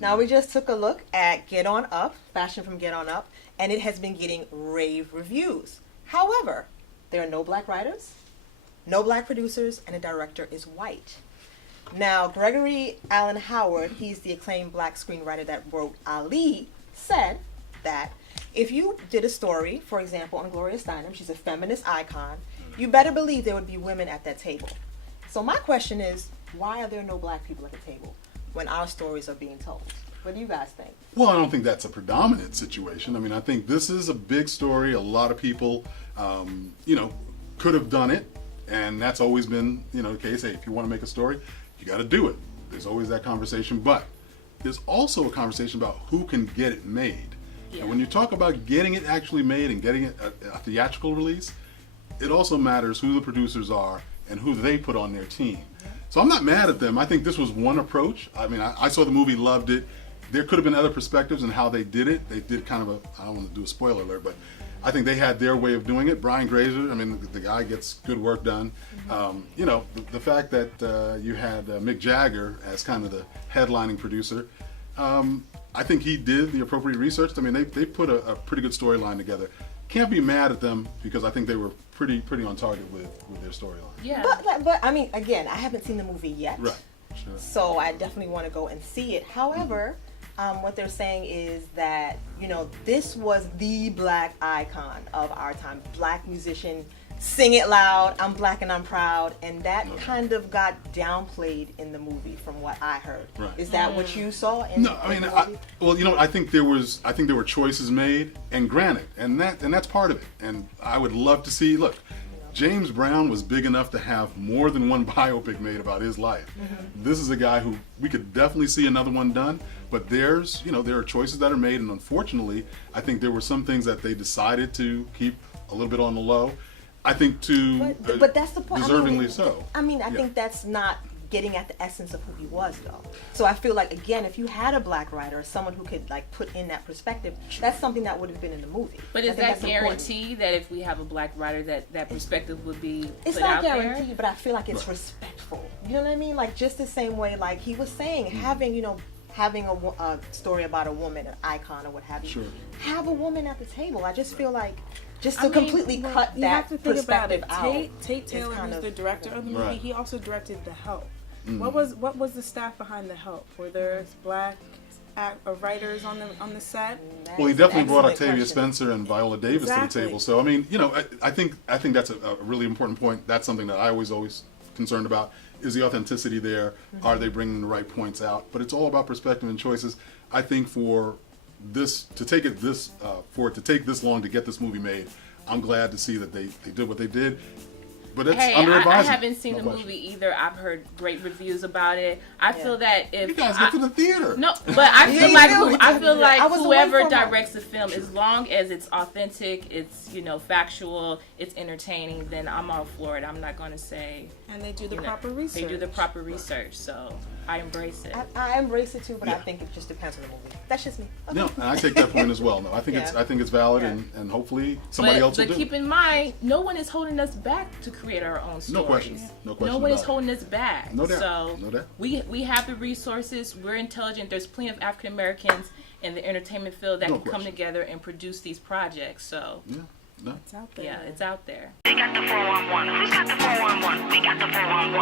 Now we just took a look at Get On Up, fashion from Get On Up, and it has been getting rave reviews. However, there are no black writers, no black producers, and the director is white. Now, Gregory Allen Howard, he's the acclaimed black screenwriter that wrote Ali, said that if you did a story, for example, on Gloria Steinem, she's a feminist icon, you better believe there would be women at that table. So my question is, why are there no black people at the table when our stories are being told? What do you guys think? Well, I don't think that's a predominant situation. I mean, I think this is a big story. A lot of people, could have done it. And that's always been, the case. Hey, if you want to make a story, you got to do it. There's always that conversation. But there's also a conversation about who can get it made. Yeah. And when you talk about getting it actually made and getting it a theatrical release, it also matters who the producers are and who they put on their team. So I'm not mad at them. I think this was one approach. I mean, I saw the movie, loved it. There could have been other perspectives in how they did it. They did kind of I don't want to do a spoiler alert, but I think they had their way of doing it. Brian Grazer, I mean, the guy gets good work done. The fact that you had Mick Jagger as kind of the headlining producer, I think he did the appropriate research. I mean, they put a pretty good storyline together. Can't be mad at them because I think they were pretty on target with their storyline. Yeah. But I mean, again, I haven't seen the movie yet. Right. Sure. So I definitely want to go and see it. However, what they're saying is that, this was the black icon of our time. Black musician, sing it loud, I'm black and I'm proud. And that kind of got downplayed in the movie from what I heard. Right. Is that what you saw in No, I mean, I think there were choices made, and granted, and that's part of it. And I would love to see, look, James Brown was big enough to have more than one biopic made about his life. Mm-hmm. This is a guy who we could definitely see another one done, but there are choices that are made, and unfortunately, I think there were some things that they decided to keep a little bit on the low. I think but that's the point. Deservingly so. I mean, I think that's not getting at the essence of who he was, though. So I feel like, again, if you had a black writer or someone who could put in that perspective, that's something that would have been in the movie. But is that guarantee that if we have a black writer that perspective would be put out there? It's not guaranteed, but I feel like it's respectful. You know what I mean? Like, just the same way, like he was saying, having a story about a woman, an icon or what have you, have a woman at the table. I just feel like completely cut you that have to think perspective about it. out. Tate Taylor, who's the director of the movie, he also directed The Help. Mm. What was the staff behind The Help? Were there black writers on the set? Well, he definitely brought Octavia Spencer and Viola Davis to the table. So I mean, I think that's a really important point. That's something that I always concerned about. Is the authenticity there? Mm-hmm. Are they bringing the right points out? But it's all about perspective and choices. I think for this to take this long to get this movie made, I'm glad to see that they did what they did. But it's under advisement. I haven't seen the movie either. I've heard great reviews about it. I feel that if you guys get to the theater, no, but I feel like whoever directs the film, as long as it's authentic, it's factual, it's entertaining, then I'm all for it. I'm not going to say. And they do the proper research. They do the proper research, so I embrace it. I embrace it too, but I think it just depends on the movie. That's just me. Okay. No, and I take that point as well. No, I think it's valid, and hopefully somebody else will do it. But keep in mind, no one is holding us back to create our own stories. No question. No one is holding us back. No doubt. So no doubt. We have the resources. We're intelligent. There's plenty of African Americans in the entertainment field that can come together and produce these projects. So it's out there. Yeah, it's out there. They got the 411. Who's got the 411? We got the 411.